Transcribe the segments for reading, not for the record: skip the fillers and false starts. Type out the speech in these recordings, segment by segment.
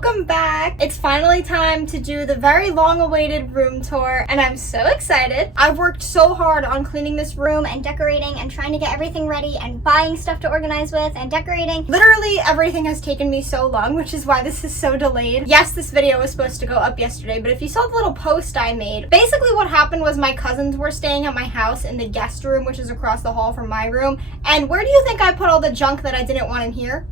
welcome back. It's finally time to do the very long-awaited room tour, and I'm so excited. I've worked so hard on cleaning this room and decorating and trying to get everything ready and buying stuff to organize with and decorating. Literally everything has taken me so long, which is why this is so delayed. Yes, this video was supposed to go up yesterday, but if you saw the little post I made, basically what happened was my cousins were staying at my house in the guest room, which is across the hall from my room, and where do you think I put all the junk that I didn't want in here?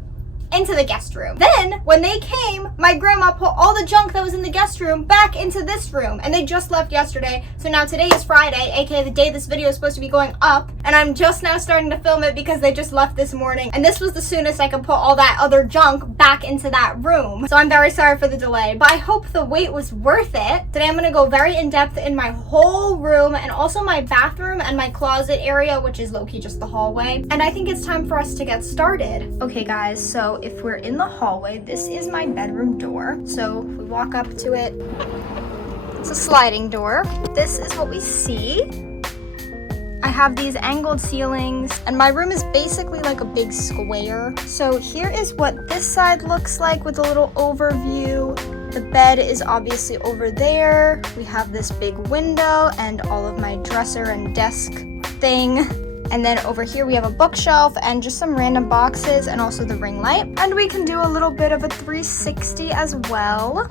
Into the guest room. Then, when they came, my grandma put all the junk that was in the guest room back into this room, and they just left yesterday, so now today is Friday, aka the day this video is supposed to be going up, and I'm just now starting to film it because they just left this morning, and this was the soonest I could put all that other junk back into that room. So I'm very sorry for the delay, but I hope the wait was worth it. Today I'm gonna go very in-depth in my whole room, and also my bathroom and my closet area, which is low-key just the hallway, and I think it's time for us to get started. Okay guys, so if we're in the hallway, this is my bedroom door. So if we walk up to it, it's a sliding door. This is what we see. I have these angled ceilings, and my room is basically like a big square. So here is what this side looks like with a little overview. The bed is obviously over there. We have this big window and all of my dresser and desk thing. And then over here we have a bookshelf and just some random boxes and also the ring light. And we can do a little bit of a 360 as well.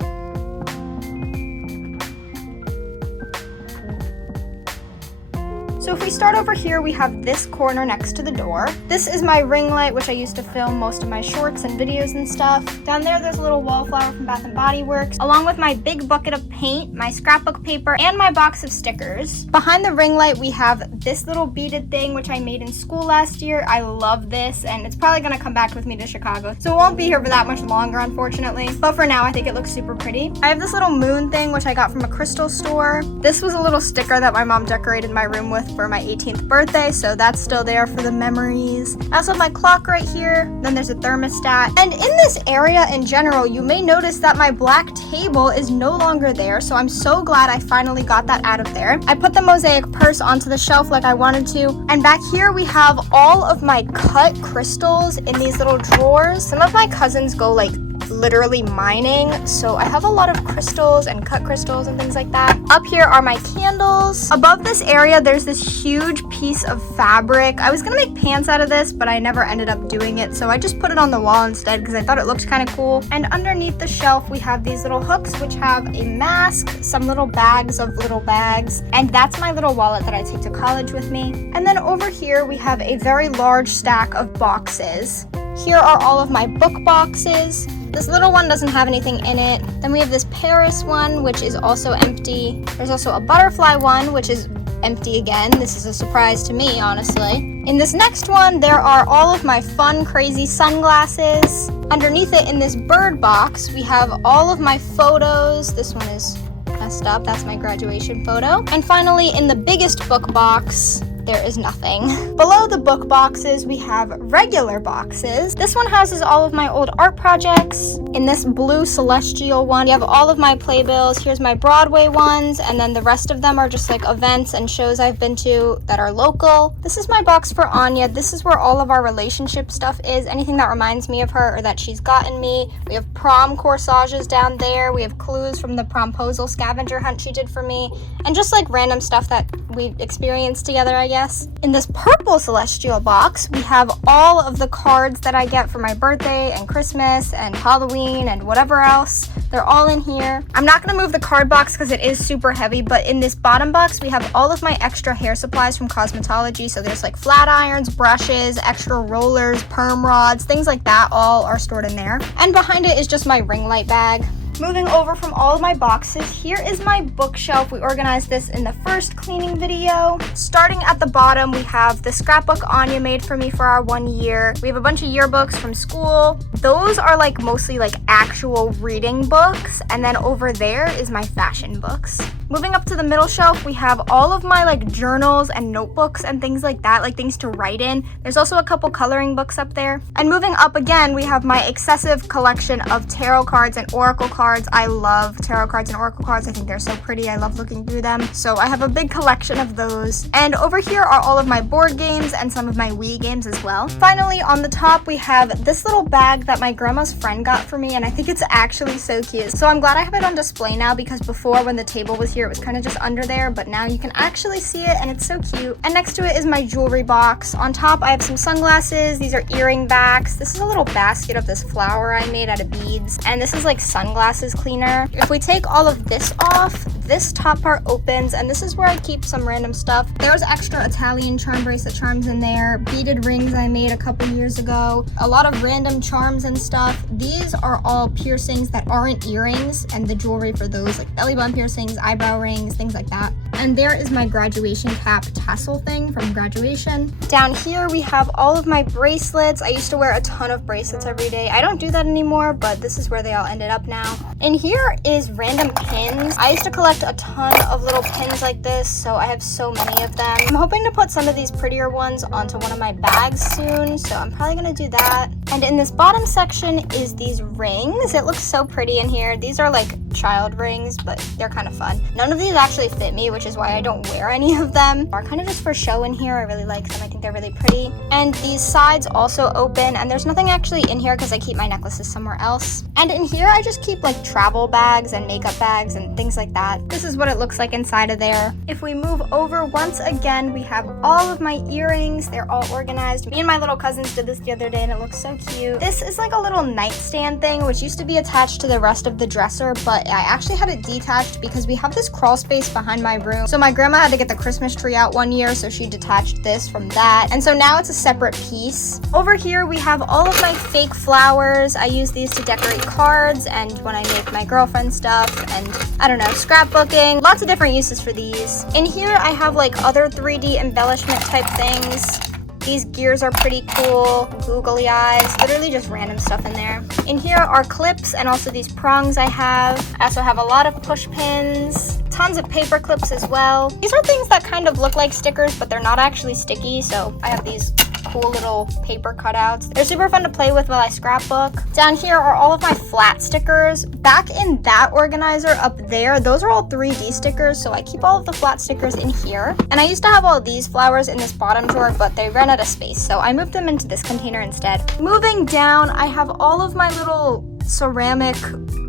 So if we start over here, we have this corner next to the door. This is my ring light, which I used to film most of my shorts and videos and stuff. Down there's a little wallflower from Bath & Body Works, along with my big bucket of paint, my scrapbook paper, and my box of stickers. Behind the ring light, we have this little beaded thing, which I made in school last year. I love this, and it's probably gonna come back with me to Chicago, so it won't be here for that much longer, unfortunately. But for now, I think it looks super pretty. I have this little moon thing, which I got from a crystal store. This was a little sticker that my mom decorated my room with for my 18th birthday, so that's still there for the memories. I also have my clock right here, then there's a thermostat, and in this area in general, you may notice that my black table is no longer there, so I'm so glad I finally got that out of there. I put the mosaic purse onto the shelf like I wanted to, and back here we have all of my cut crystals in these little drawers. Some of my cousins go like literally mining, so I have a lot of crystals and cut crystals and things like that. Up here are my candles. Above this area there's this huge piece of fabric. I was gonna make pants out of this, but I never ended up doing it, so I just put it on the wall instead because I thought it looked kind of cool. And underneath the shelf we have these little hooks which have a mask, some little bags of little bags, and that's my little wallet that I take to college with me. And then over here we have a very large stack of boxes. Here are all of my book boxes. This little one doesn't have anything in it. Then we have this Paris one, which is also empty. There's also a butterfly one, which is empty again. This is a surprise to me, honestly. In this next one, there are all of my fun, crazy sunglasses. Underneath it, in this bird box, we have all of my photos. This one is messed up. That's my graduation photo. And finally, in the biggest book box, there is nothing. Below the book boxes, we have regular boxes. This one houses all of my old art projects. In this blue celestial one, we have all of my playbills. Here's my Broadway ones, and then the rest of them are just like events and shows I've been to that are local. This is my box for Anya. This is where all of our relationship stuff is. Anything that reminds me of her or that she's gotten me. We have prom corsages down there. We have clues from the promposal scavenger hunt she did for me. And just like random stuff that we experienced together, I guess. In this purple celestial box, we have all of the cards that I get for my birthday and Christmas and Halloween and whatever else. They're all in here. I'm not gonna move the card box because it is super heavy, but in this bottom box, we have all of my extra hair supplies from cosmetology. So there's like flat irons, brushes, extra rollers, perm rods, things like that all are stored in there. And behind it is just my ring light bag. Moving over from all of my boxes, here is my bookshelf. We organized this in the first cleaning video. Starting at the bottom, we have the scrapbook Anya made for me for our 1 year. We have a bunch of yearbooks from school. Those are like mostly like actual reading books. And then over there is my fashion books. Moving up to the middle shelf, we have all of my like journals and notebooks and things like that, like things to write in. There's also a couple coloring books up there. And moving up again, we have my excessive collection of tarot cards and oracle cards cards. I love tarot cards and oracle cards. I think they're so pretty. I love looking through them. So I have a big collection of those. And over here are all of my board games and some of my Wii games as well. Finally, on the top, we have this little bag that my grandma's friend got for me, and I think it's actually so cute. So I'm glad I have it on display now, because before, when the table was here, it was kind of just under there, but now you can actually see it, and it's so cute. And next to it is my jewelry box. On top, I have some sunglasses. These are earring backs. This is a little basket of this flower I made out of beads, and this is like sunglasses cleaner. If we take all of this off, this top part opens, and this is where I keep some random stuff. There's extra Italian charm bracelet charms in there, beaded rings I made a couple years ago, a lot of random charms and stuff. These are all piercings that aren't earrings, and the jewelry for those, like belly button piercings, eyebrow rings, things like that. And there is my graduation cap tassel thing from graduation. Down here we have all of my bracelets. I used to wear a ton of bracelets every day. I don't do that anymore, but this is where they all ended up now. And here is random pins. I used to collect a ton of little pins like this, so I have so many of them. I'm hoping to put some of these prettier ones onto one of my bags soon, so I'm probably gonna do that. And in this bottom section is these rings. It looks so pretty in here. These are like child rings, but they're kind of fun. None of these actually fit me, which is why I don't wear any of them. They're kind of just for show in here. I really like them. I think they're really pretty. And these sides also open, and there's nothing actually in here because I keep my necklaces somewhere else. And in here I just keep like travel bags and makeup bags and things like that. This is what it looks like inside of there. If we move over, once again we have all of my earrings. They're all organized. Me and my little cousins did this the other day, and it looks so cute. This is like a little nightstand thing, which used to be attached to the rest of the dresser, but I actually had it detached because we have this crawl space behind my room. So my grandma had to get the Christmas tree out one year, so she detached this from that. And so now it's a separate piece. Over here we have all of my fake flowers. I use these to decorate cards and when I make my girlfriend stuff, and I don't know, scrapbooking. Lots of different uses for these. In here I have like other 3D embellishment type things. These gears are pretty cool, googly eyes, literally just random stuff in there. In here are clips and also these prongs I have. I also have a lot of push pins, tons of paper clips as well. These are things that kind of look like stickers, but they're not actually sticky, so I have these cool little paper cutouts. They're super fun to play with while I scrapbook. Down here are all of my flat stickers. Back in that organizer up there, those are all 3D stickers, so I keep all of the flat stickers in here. And I used to have all these flowers in this bottom drawer, but they ran out of space, so I moved them into this container instead. Moving down, I have all of my little ceramic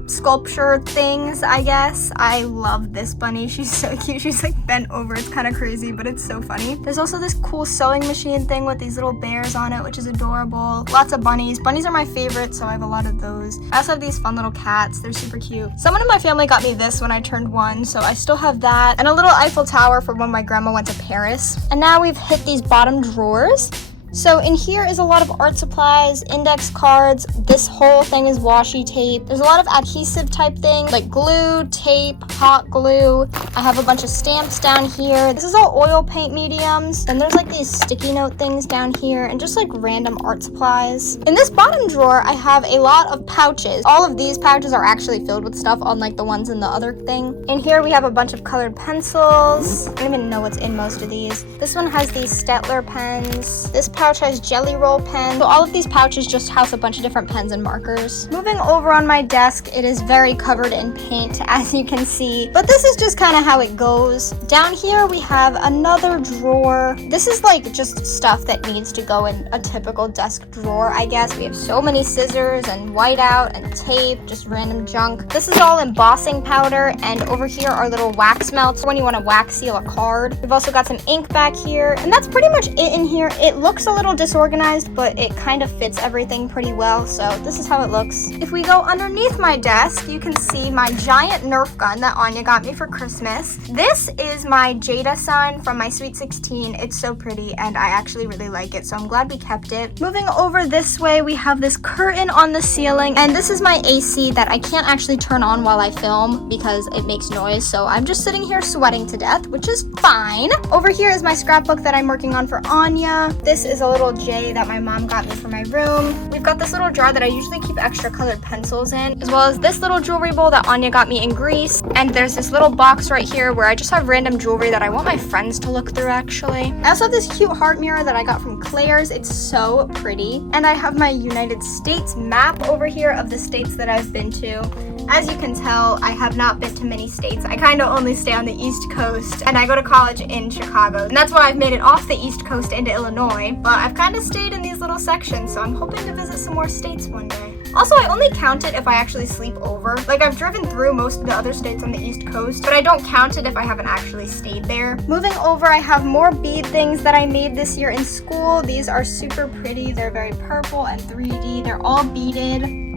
sculpture things, I guess. I love this bunny. She's so cute. She's like bent over. It's kind of crazy, but it's so funny. There's also this cool sewing machine thing with these little bears on it, which is adorable. Lots of bunnies. Bunnies are my favorite, so I have a lot of those. I also have these fun little cats. They're super cute. Someone in my family got me this when I turned 1, so I still have that. And a little Eiffel Tower from when my grandma went to Paris. And now we've hit these bottom drawers. So in here is a lot of art supplies, index cards. This whole thing is washi tape. There's a lot of adhesive type things like glue, tape, hot glue. I have a bunch of stamps down here. This is all oil paint mediums. And there's like these sticky note things down here and just like random art supplies. In this bottom drawer, I have a lot of pouches. All of these pouches are actually filled with stuff, unlike the ones in the other thing. In here we have a bunch of colored pencils. I don't even know what's in most of these. This one has these Stettler pens. This pouch has jelly roll pens. So all of these pouches just house a bunch of different pens and markers. Moving over on my desk, it is very covered in paint, as you can see, but this is just kind of how it goes. Down here we have another drawer. This is like just stuff that needs to go in a typical desk drawer, I guess. We have so many scissors and whiteout and tape, just random junk. This is all embossing powder, and over here are little wax melts when you want to wax seal a card. We've also got some ink back here, and that's pretty much it in here. It looks a little disorganized, but it kind of fits everything pretty well, so this is how it looks. If we go underneath my desk, you can see my giant Nerf gun that Anya got me for Christmas. This is my Jada sign from my Sweet 16. It's so pretty, and I actually really like it, so I'm glad we kept it. Moving over this way, we have this curtain on the ceiling, and this is my AC that I can't actually turn on while I film because it makes noise, so I'm just sitting here sweating to death, which is fine. Over here is my scrapbook that I'm working on for Anya. This is a little J that my mom got me for my room. We've got this little jar that I usually keep extra colored pencils in, as well as this little jewelry bowl that Anya got me in Greece. And there's this little box right here where I just have random jewelry that I want my friends to look through, actually. I also have this cute heart mirror that I got from Claire's. It's so pretty. And I have my United States map over here of the states that I've been to. As you can tell, I have not been to many states. I kind of only stay on the East Coast, and I go to college in Chicago. And that's why I've made it off the East Coast into Illinois, but I've kind of stayed in these little sections, so I'm hoping to visit some more states one day. Also, I only count it if I actually sleep over. Like, I've driven through most of the other states on the East Coast, but I don't count it if I haven't actually stayed there. Moving over, I have more bead things that I made this year in school. These are super pretty. They're very purple and 3D. They're all beaded.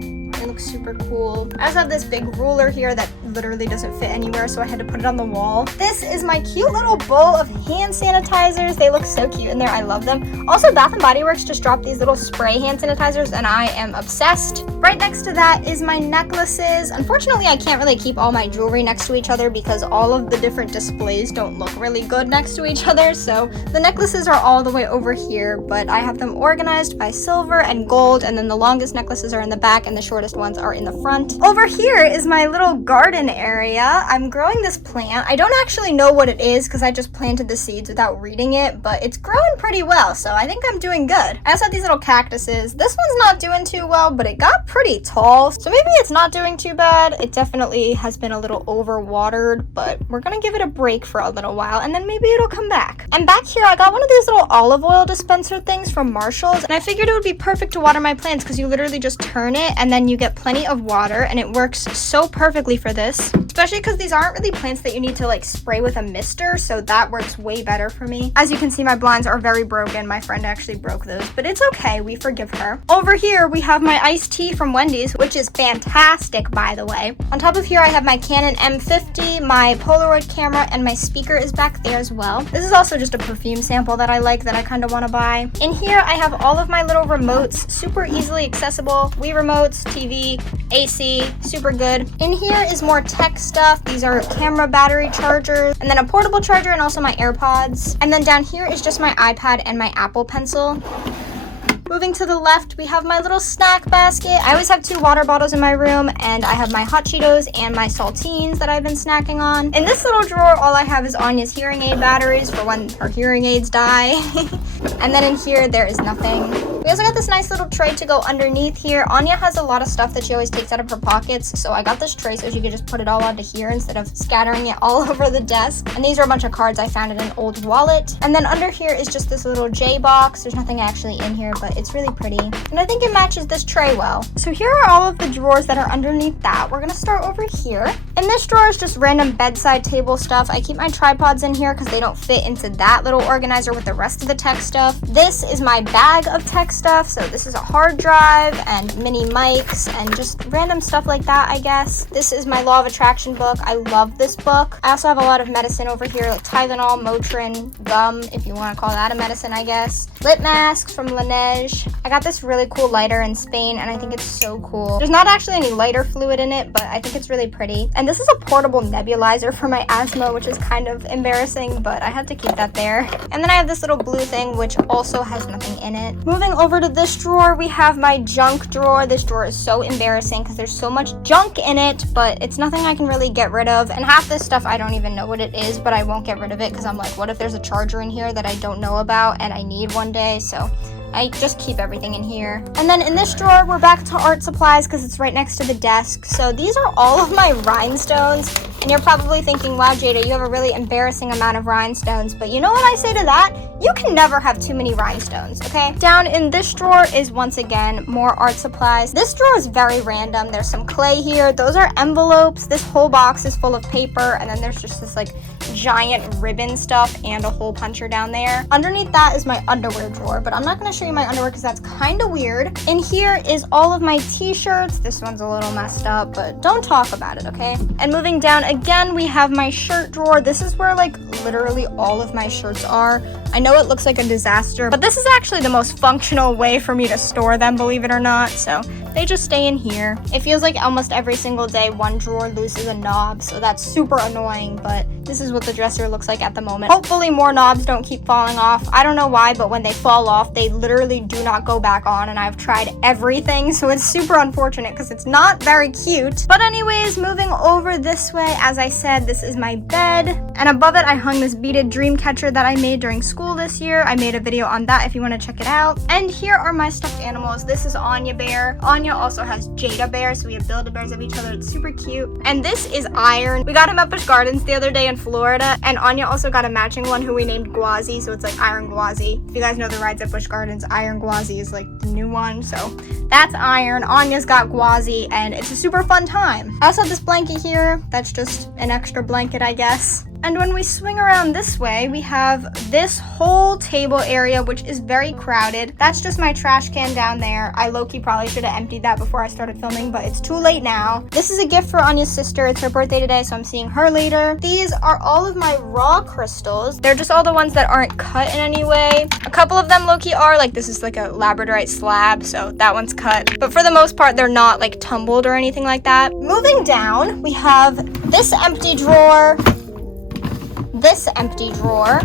It looks super cool. I also have this big ruler here that literally doesn't fit anywhere, so I had to put it on the wall. This is my cute little bowl of hand sanitizers. They look so cute in there. I love them. Also, Bath & Body Works just dropped these little spray hand sanitizers, and I am obsessed. Right next to that is my necklaces. Unfortunately, I can't really keep all my jewelry next to each other because all of the different displays don't look really good next to each other, so the necklaces are all the way over here, but I have them organized by silver and gold, and then the longest necklaces are in the back and the shortest ones are in the front. Over here is my little garden area. I'm growing this plant. I don't actually know what it is because I just planted the seeds without reading it, but it's growing pretty well, so I think I'm doing good. I also have these little cactuses. This one's not doing too well, but it got pretty tall, so maybe it's not doing too bad. It definitely has been a little overwatered, but we're gonna give it a break for a little while, and then maybe it'll come back. And back here, I got one of these little olive oil dispenser things from Marshall's, and I figured it would be perfect to water my plants because you literally just turn it and then you get plenty of water, and it works so perfectly for this, especially because these aren't really plants that you need to like spray with a mister, so that works way better for me. As you can see, my blinds are very broken. My friend actually broke those, but it's okay. We forgive her. Over here, we have my iced tea from Wendy's, which is fantastic, by the way. On top of here, I have my Canon M50, my Polaroid camera, and my speaker is back there as well. This is also just a perfume sample that I like that I kind of want to buy. In here, I have all of my little remotes, super easily accessible. Wii remotes, TV, AC, super good. In here is more tech stuff. These are camera battery chargers, and then a portable charger, and also my AirPods. And then down here is just my iPad and my Apple Pencil. Moving to the left, we have my little snack basket. I always have 2 water bottles in my room, and I have my hot Cheetos and my saltines that I've been snacking on. In this little drawer, all I have is Anya's hearing aid batteries for when her hearing aids die. And then in here, there is nothing. We also got this nice little tray to go underneath here. Anya has a lot of stuff that she always takes out of her pockets, so I got this tray so she could just put it all onto here instead of scattering it all over the desk. And these are a bunch of cards I found in an old wallet. And then under here is just this little J box. There's nothing actually in here, but it's really pretty. And I think it matches this tray well. So here are all of the drawers that are underneath that. We're gonna start over here. In this drawer is just random bedside table stuff. I keep my tripods in here because they don't fit into that little organizer with the rest of the tech stuff. This is my bag of tech stuff. So this is a hard drive and mini mics and just random stuff like that, I guess. This is my Law of Attraction book. I love this book. I also have a lot of medicine over here, like Tylenol, Motrin, gum, if you want to call that a medicine, I guess. Lip masks from Laneige. I got this really cool lighter in Spain, and I think it's so cool. There's not actually any lighter fluid in it, but I think it's really pretty. And this is a portable nebulizer for my asthma, which is kind of embarrassing, but I had to keep that there. And then I have this little blue thing, which also has nothing in it. Moving over to this drawer, we have my junk drawer. This drawer is so embarrassing because there's so much junk in it, but it's nothing I can really get rid of. And half this stuff, I don't even know what it is, but I won't get rid of it because I'm like, what if there's a charger in here that I don't know about and I need one day? So I just keep everything in here. And then in this drawer, we're back to art supplies because it's right next to the desk. So these are all of my rhinestones. And you're probably thinking, wow, Jada, you have a really embarrassing amount of rhinestones. But you know what I say to that? You can never have too many rhinestones, okay? Down in this drawer is, once again, more art supplies. This drawer is very random. There's some clay here. Those are envelopes. This whole box is full of paper. And then there's just this, like, giant ribbon stuff and a hole puncher down there. Underneath that is my underwear drawer, but I'm not going to show you my underwear because that's kind of weird. In here is all of my t-shirts. This one's a little messed up, but don't talk about it, okay? And moving down again, we have my shirt drawer. This is where, like, literally all of my shirts are. I know it looks like a disaster, but this is actually the most functional way for me to store them, believe it or not. So they just stay in here. It feels like almost every single day one drawer loses a knob, so that's super annoying, but This is what the dresser looks like at the moment. Hopefully more knobs don't keep falling off. I don't know why, but when they fall off, they literally do not go back on, and I've tried everything, so it's super unfortunate because it's not very cute. But anyways, moving over this way, as I said, this is my bed, and above it I hung this beaded dream catcher that I made during school this year. I made a video on that if you want to check it out. And here are my stuffed animals. This is Anya Bear. Anya also has Jada Bear, so we have Build-A-Bears of each other. It's super cute. And this is Iron. We got him at Busch Gardens the other day in Florida, and Anya also got a matching one who we named Gwazi, so it's like Iron Gwazi. If you guys know the rides at Busch Gardens, Iron Gwazi is like the new one, so that's Iron. Anya's got Gwazi, and it's a super fun time. I also have this blanket here. That's just an extra blanket, I guess. And when we swing around this way, we have this whole table area, which is very crowded. That's just my trash can down there. I low-key probably should have emptied that before I started filming, but it's too late now. This is a gift for Anya's sister. It's her birthday today, so I'm seeing her later. These are all of my raw crystals. They're just all the ones that aren't cut in any way. A couple of them low-key are, like this is like a labradorite slab, so that one's cut. But for the most part, they're not like tumbled or anything like that. Moving down, we have this empty drawer, this empty drawer,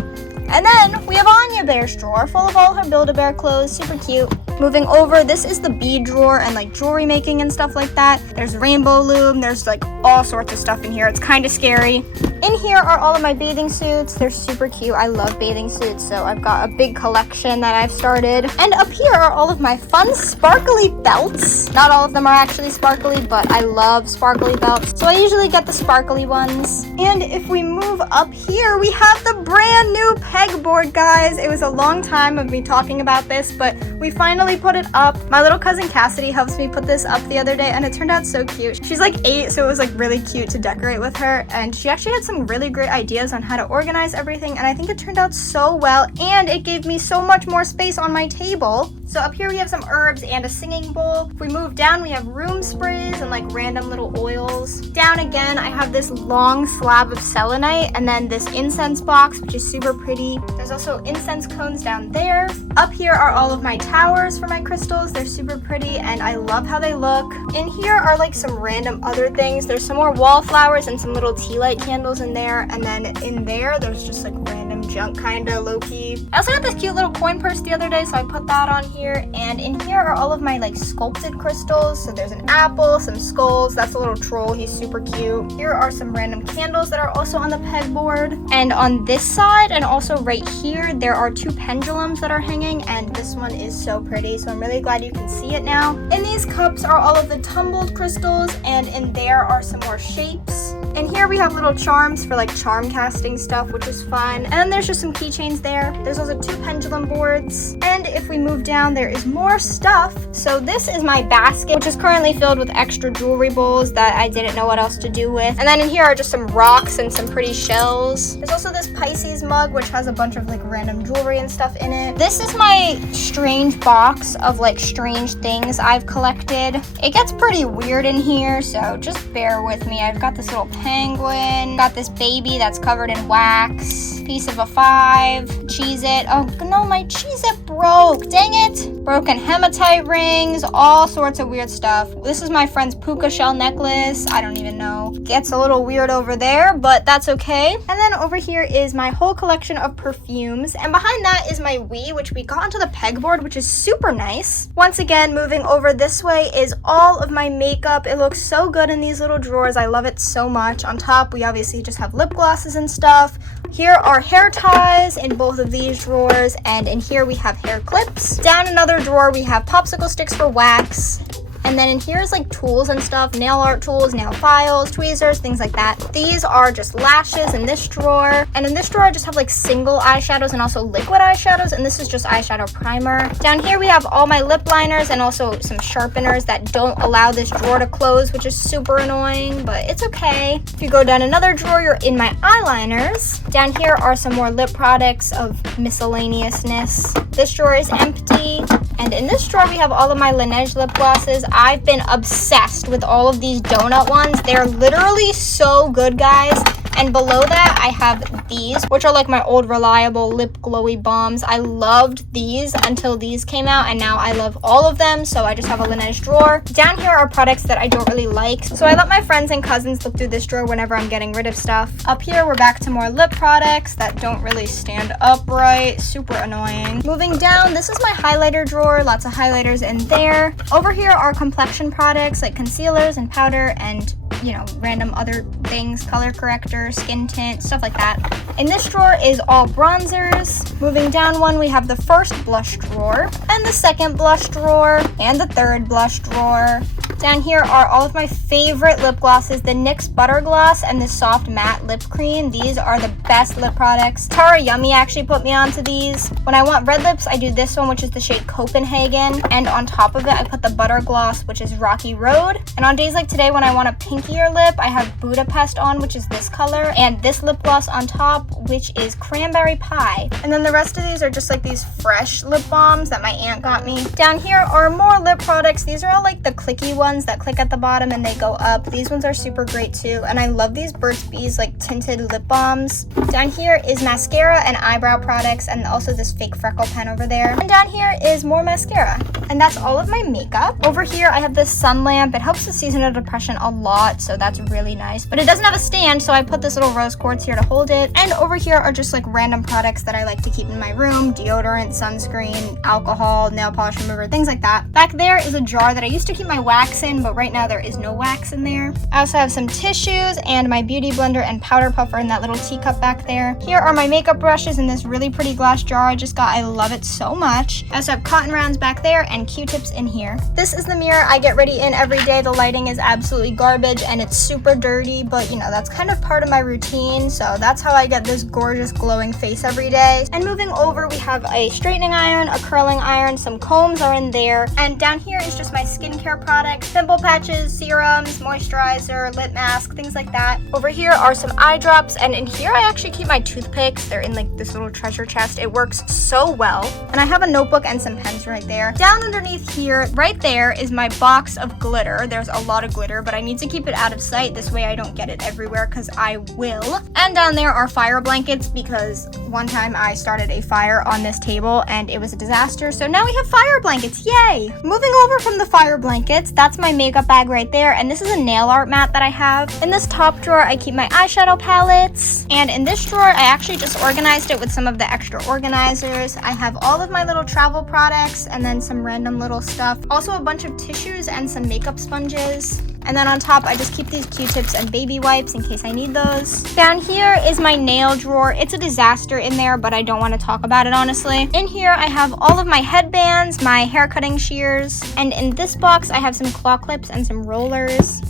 and then we have Anya Bear's drawer full of all her Build-A-Bear clothes, super cute. Moving over, this is the bead drawer and like jewelry making and stuff like that. There's rainbow loom, there's like all sorts of stuff in here. It's kind of scary. In here are all of my bathing suits. They're super cute. I love bathing suits, so I've got a big collection that I've started. And up here are all of my fun sparkly belts. Not all of them are actually sparkly, but I love sparkly belts, so I usually get the sparkly ones. And if we move up here, we have the brand new Pegboard, guys. It was a long time of me talking about this, but we finally put it up. My little cousin Cassidy helps me put this up the other day, and it turned out so cute. She's like 8, so it was like really cute to decorate with her, and she actually had some really great ideas on how to organize everything, and I think it turned out so well, and it gave me so much more space on my table. So up here we have some herbs and a singing bowl. If we move down, we have room sprays and like random little oils. Down again, I have this long slab of selenite and then this incense box, which is super pretty. There's also incense cones down there. Up here are all of my towers for my crystals. They're super pretty and I love how they look. In here are like some random other things. There's some more wallflowers and some little tea light candles in there. And then in there's just like random junk, kind of low-key. I also got this cute little coin purse the other day, so I put that on here. And in here are all of my like sculpted crystals. So there's an apple, some skulls. That's a little troll. He's super cute. Here are some random candles that are also on the pegboard. And on this side and also right here, there are 2 pendulums that are hanging, and this one is so pretty. So I'm really glad you can see it now. In these cups are all of the tumbled crystals, and in there are some more shapes. And here we have little charms for like charm casting stuff, which is fun. And then there's just some keychains there. There's also 2 pendulum boards. And if we move down, there is more stuff. So this is my basket, which is currently filled with extra jewelry bowls that I didn't know what else to do with. And then in here are just some rocks and some pretty shells. There's also this Pisces mug, which has a bunch of like random jewelry and stuff in it. This is my strange box of like strange things I've collected. It gets pretty weird in here, so just bear with me. I've got this little penguin, got this baby that's covered in wax, piece of a 5, Cheez-It. Oh no, my Cheez-It broke, dang it. Broken hematite rings, all sorts of weird stuff. This is my friend's puka shell necklace. I don't even know. Gets a little weird over there, but that's okay. And then over here is my whole collection of perfumes, and behind that is my Wii, which we got onto the pegboard, which is super nice. Once again, moving over this way is all of my makeup. It looks so good in these little drawers. I love it so much. On top, we obviously just have lip glosses and stuff. Here are hair ties in both of these drawers, and in here we have hair clips. Down another drawer, we have popsicle sticks for wax. And then in here is like tools and stuff, nail art tools, nail files, tweezers, things like that. These are just lashes in this drawer. And in this drawer, I just have like single eyeshadows and also liquid eyeshadows. And this is just eyeshadow primer. Down here, we have all my lip liners and also some sharpeners that don't allow this drawer to close, which is super annoying, but it's okay. If you go down another drawer, you're in my eyeliners. Down here are some more lip products of miscellaneousness. This drawer is empty. And in this drawer, we have all of my Laneige lip glosses. I've been obsessed with all of these donut ones. They're literally so good, guys. And below that, I have these, which are like my old reliable lip glowy balms. I loved these until these came out, and now I love all of them, so I just have a Laneige drawer. Down here are products that I don't really like, so I let my friends and cousins look through this drawer whenever I'm getting rid of stuff. Up here, we're back to more lip products that don't really stand upright. Super annoying. Moving down, this is my highlighter drawer. Lots of highlighters in there. Over here are complexion products like concealers and powder and, you know, random other things, color corrector, skin tint, stuff like that. In this drawer is all bronzers. Moving down one, we have the first blush drawer, and the second blush drawer, and the third blush drawer. Down here are all of my favorite lip glosses, the NYX Butter Gloss and the Soft Matte Lip Cream. These are the best lip products. Tara Yummy actually put me onto these. When I want red lips, I do this one, which is the shade Copenhagen, and on top of it, I put the Butter Gloss, which is Rocky Road. And on days like today, when I want a pinkier lip, I have Budapest on, which is this color, and this lip gloss on top, which is Cranberry Pie. And then the rest of these are just like these fresh lip balms that my aunt got me. Down here are more lip products. These are all like the clicky ones that click at the bottom and they go up. These ones are super great too, and I love these Burt's Bees like tinted lip balms. Down here is mascara and eyebrow products, and also this fake freckle pen over there. And down here is more mascara. And that's all of my makeup. Over here I have this sun lamp. It helps with seasonal depression a lot, so that's really nice. But it doesn't have a stand, so I put this little rose quartz here to hold it. And over here are just like random products that I like to keep in my room. Deodorant, sunscreen, alcohol, nail polish remover, things like that. Back there is a jar that I used to keep my wax in, but right now there is no wax in there. I also have some tissues and my beauty blender and powder puffer in that little teacup back there. Here are my makeup brushes in this really pretty glass jar I just got. I love it so much. I also have cotton rounds back there and Q-tips in here. This is the mirror I get ready in every day. The lighting is absolutely garbage and it's super dirty, but you know, that's kind of part of my routine, so that's how I get this gorgeous glowing face every day. And moving over, we have a straightening iron, a curling iron, some combs are in there, and down here is just my skincare products, pimple patches, serums, moisturizer, lip mask, things like that. Over here are some eye drops, and in here I actually keep my toothpicks. They're in like this little treasure chest. It works so well. And I have a notebook and some pens right there. Down underneath here, right there, is my box of glitter. There's a lot of glitter, but I need to keep it out of sight. This way I don't get it everywhere, because I will. And down there are fire blankets, because one time I started a fire on this table and it was a disaster. So now we have fire blankets. Yay! Moving over from the fire blankets, that's my makeup bag right there, and this is a nail art mat that I have. In this top drawer, I keep my eyeshadow palettes, and in this drawer, I actually just organized it with some of the extra organizers. I have all of my little travel products and then some random little stuff. Also a bunch of tissues and some makeup sponges. And then on top, I just keep these Q-tips and baby wipes in case I need those. Down here is my nail drawer. It's a disaster in there, but I don't want to talk about it, honestly. In here, I have all of my headbands, my hair cutting shears, and in this box, I have some claw clips and some rollers.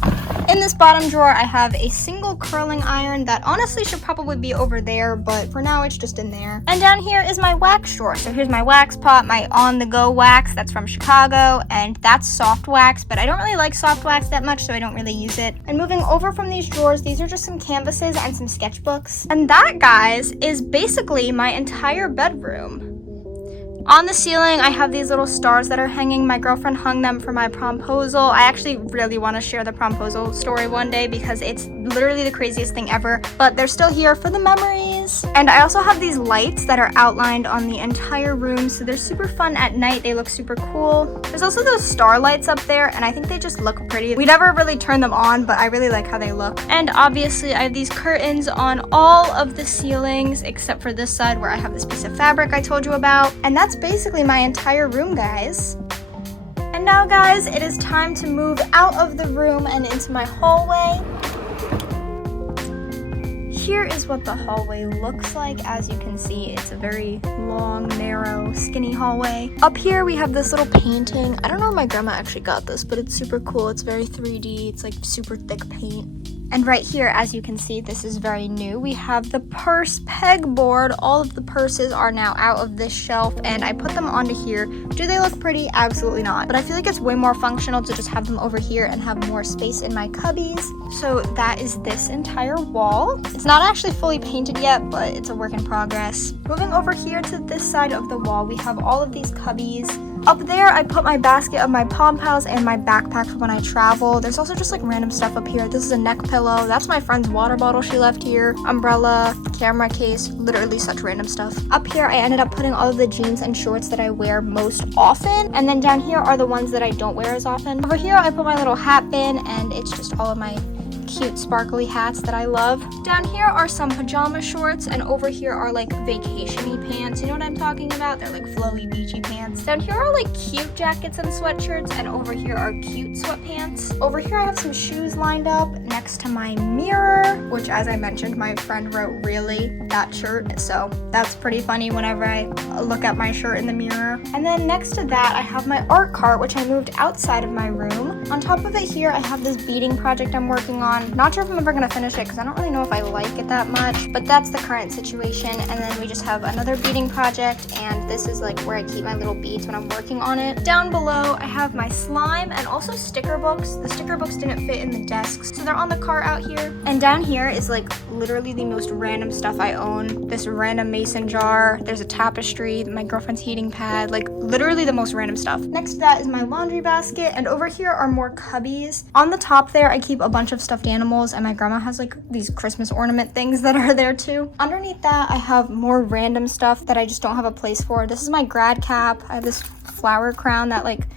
In this bottom drawer, I have a single curling iron that honestly should probably be over there, but for now, it's just in there. And down here is my wax drawer. So here's my wax pot, my on-the-go wax, that's from Chicago, and that's soft wax, but I don't really like soft wax that much, so I don't really use it. And moving over from these drawers, these are just some canvases and some sketchbooks. And that, guys, is basically my entire bedroom. On the ceiling, I have these little stars that are hanging. My girlfriend hung them for my promposal. I actually really want to share the promposal story one day because it's literally the craziest thing ever, but they're still here for the memories. And I also have these lights that are outlined on the entire room, so they're super fun at night. They look super cool. There's also those star lights up there, and I think they just look pretty. We never really turn them on, but I really like how they look. And obviously, I have these curtains on all of the ceilings, except for this side where I have this piece of fabric I told you about. And that's basically my entire room, guys. And now, guys, it is time to move out of the room and into my hallway. Here is what the hallway looks like. As you can see, it's a very long, narrow, skinny hallway. Up here, we have this little painting. I don't know where my grandma actually got this, but it's super cool. It's very 3D. It's like super thick paint. And right here, as you can see, this is very new. We have the purse pegboard. All of the purses are now out of this shelf, and I put them onto here. Do they look pretty? Absolutely not. But I feel like it's way more functional to just have them over here and have more space in my cubbies. So that is this entire wall. It's not actually fully painted yet, but it's a work in progress. Moving over here to this side of the wall, we have all of these cubbies. Up there, I put my basket of my Pom Pals and my backpack for when I travel. There's also just like random stuff up here. This is a neck pillow. That's my friend's water bottle she left here. Umbrella, camera case, literally such random stuff. Up here, I ended up putting all of the jeans and shorts that I wear most often. And then down here are the ones that I don't wear as often. Over here, I put my little hat bin, and it's just all of my cute sparkly hats that I love. Down here are some pajama shorts, and over here are like vacation-y pants. You know what I'm talking about? They're like flowy, beachy pants. Down here are like cute jackets and sweatshirts, and over here are cute sweatpants. Over here I have some shoes lined up next to my mirror, which, as I mentioned, my friend wrote "really" that shirt, so that's pretty funny whenever I look at my shirt in the mirror. And then next to that I have my art cart, which I moved outside of my room. On top of it here I have this beading project I'm working on. Not sure if I'm ever gonna finish it because I don't really know if I like it that much, but that's the current situation. And then we just have another beading project, and this is like where I keep my little beads when I'm working on it. Down below I have my slime and also sticker books. The sticker books didn't fit in the desks, so they're on the cart out here. And down here is like literally the most random stuff I own. This random mason jar, there's a tapestry, my girlfriend's heating pad, like literally the most random stuff. Next to that is my laundry basket, and over here are more cubbies. On the top there I keep a bunch of stuffed animals, and my grandma has like these Christmas ornament things that are there too. Underneath that I have more random stuff that I just don't have a place for. This is my grad cap. I have this flower crown that like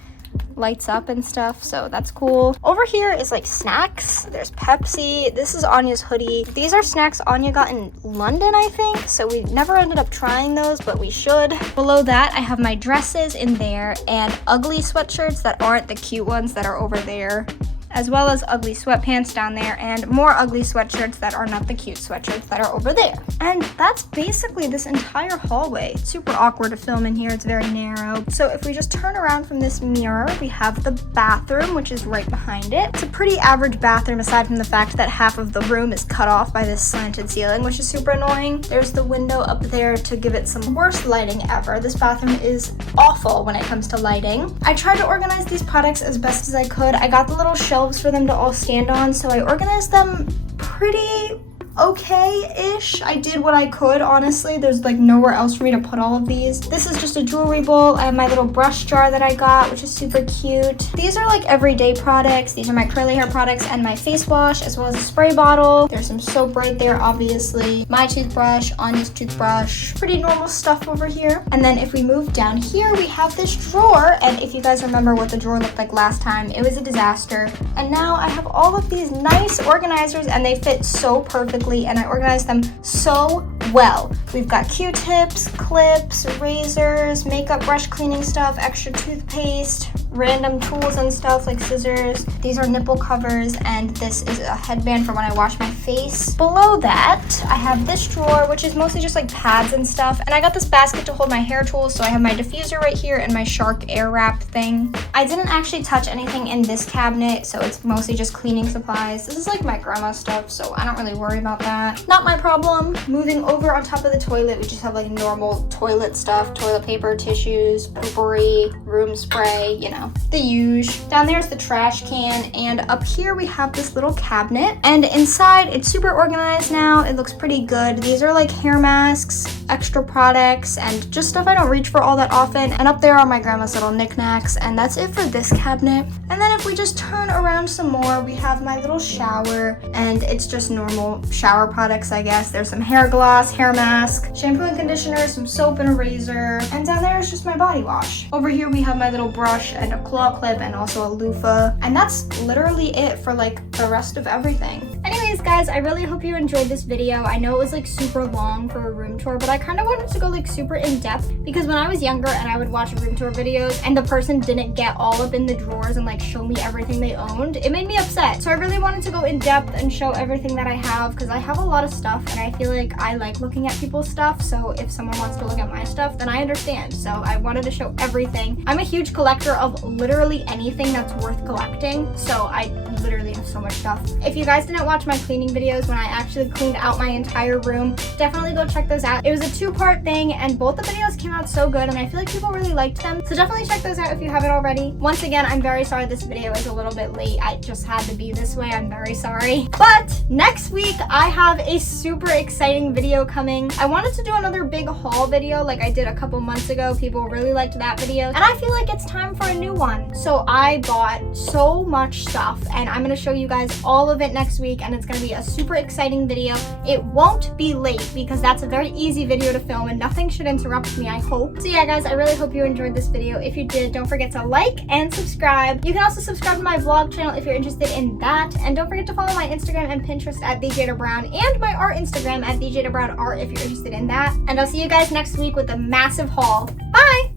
lights up and stuff, so that's cool. Over here is like snacks. There's Pepsi. This is Anya's hoodie. These are snacks Anya got in London, I think, so we never ended up trying those, but we should. Below that I have my dresses in there, and ugly sweatshirts that aren't the cute ones that are over there, as well as ugly sweatpants down there, and more ugly sweatshirts that are not the cute sweatshirts that are over there. And that's basically this entire hallway. It's super awkward to film in here. It's very narrow. So if we just turn around from this mirror, we have the bathroom, which is right behind it. It's a pretty average bathroom aside from the fact that half of the room is cut off by this slanted ceiling, which is super annoying. There's the window up there to give it some worst lighting ever. This bathroom is awful when it comes to lighting. I tried to organize these products as best as I could. I got the little shelves for them to all stand on, so I organized them pretty okay-ish. I did what I could, honestly. There's like nowhere else for me to put all of these. This is just a jewelry bowl. I have my little brush jar that I got, which is super cute. These are like everyday products. These are my curly hair products and my face wash, as well as a spray bottle. There's some soap right there, obviously. My toothbrush, Anya's toothbrush. Pretty normal stuff over here. And then if we move down here, we have this drawer. And if you guys remember what the drawer looked like last time, it was a disaster. And now I have all of these nice organizers, and they fit so perfectly, and I organized them so well. We've got Q-tips, clips, razors, makeup brush cleaning stuff, extra toothpaste, random tools and stuff like scissors. These are nipple covers, and this is a headband for when I wash my face. Below that, I have this drawer, which is mostly just like pads and stuff, and I got this basket to hold my hair tools, so I have my diffuser right here and my Shark air wrap thing. I didn't actually touch anything in this cabinet, so it's mostly just cleaning supplies. This is like my grandma's stuff, so I don't really worry about that. Not my problem. Moving over on top of the toilet, we just have like normal toilet stuff, toilet paper, tissues, poopery, room spray, you know, the huge. Down there's the trash can, and up here we have this little cabinet, and inside it's super organized now. It looks pretty good. These are like hair masks, extra products, and just stuff I don't reach for all that often. And up there are my grandma's little knickknacks, and that's it for this cabinet. And then if we just turn around some more, we have my little shower, and it's just normal shower products, I guess. There's some hair gloss, hair mask, shampoo and conditioner, some soap and a razor, and down there is just my body wash. Over here we have my little brush and a claw clip and also a loofah, and that's literally it for like the rest of everything. Anyways guys, I really hope you enjoyed this video. I know it was like super long for a room tour, but I kind of wanted to go like super in depth, because when I was younger and I would watch room tour videos and the person didn't get all up in the drawers and like show me everything they owned, it made me upset. So I really wanted to go in depth and show everything that I have, because I have a lot of stuff and I feel like I like looking at people's stuff. So if someone wants to look at my stuff, then I understand. So I wanted to show everything. I'm a huge collector of literally anything that's worth collecting, so I literally have so much stuff. If you guys didn't watch my cleaning videos when I actually cleaned out my entire room. Definitely go check those out. It was a 2-part thing and both the videos came out so good and I feel like people really liked them. So definitely check those out if you haven't already. Once again, I'm very sorry this video is a little bit late. I just had to be this way. I'm very sorry. But next week, I have a super exciting video coming. I wanted to do another big haul video like I did a couple months ago. People really liked that video and I feel like it's time for a new one. So I bought so much stuff and I'm going to show you guys all of it next week and it's going to be a super exciting video. It won't be late because that's a very easy video to film and nothing should interrupt me, I hope. So yeah guys, I really hope you enjoyed this video. If you did, don't forget to like and subscribe. You can also subscribe to my vlog channel if you're interested in that, and don't forget to follow my Instagram and Pinterest at thejadabrown and my art Instagram at thejadabrownart if you're interested in that. And I'll see you guys next week with a massive haul. Bye!